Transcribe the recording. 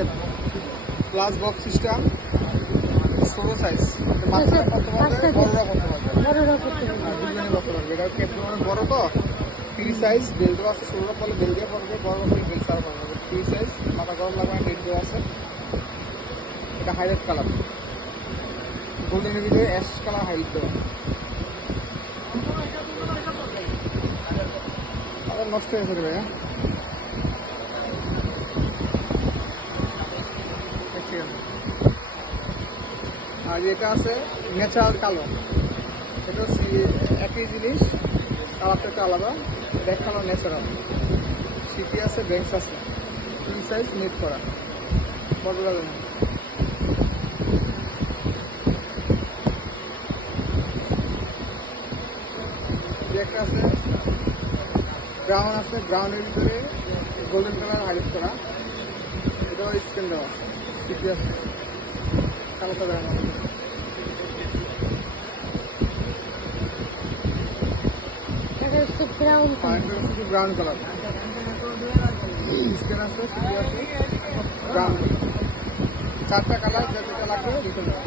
হাইডেড plus box system, ছোটো size, বাচ্চারা করতে পারবে, বড়রা করতে পারবে, দুজনে করতে পারবে। এটা কেপ অনেক বড় তো, ফ্রি সাইজ, বেল দেওয়া আছে, ছোটোরা পড়লে বেল দিয়ে পড়বে, বড়রা পড়লে বেল ছাড়া পড়বে, ফ্রি সাইজ, মাথা গরম লাগবে না, বেল দেওয়া আছে। এটা হাইলাইট কালার, গোল্ডেনের ভিতরে অ্যাশ কালার হাইলাইট দেওয়া। আবার নষ্ট হয়েছে রে ভাইয়া। আর এটা আছে ন্যাচারাল কালো, এটা হচ্ছে একই জিনিস, কালারটা একটু আলাদা, ব্যাক কালার ন্যাচারাল। সিটি আছে, ব্যাংকস আছে, ফ্রি সাইজ, নেট করা, বড় যাবে না। একটা আছে ব্রাউন আছে, ব্রাউনের ভিতরে গোল্ডেন কালার হাইলাইট করা, এটাও স্ক্রিন দেওয়া, সিটি আছে, কালোটা দেয় না। ব্রাউন কালার স্ক্রিন আছে, সিটি আছে, ব্রাউন, 4টা কালার, যেটা লাগবে দিতে দেওয়া।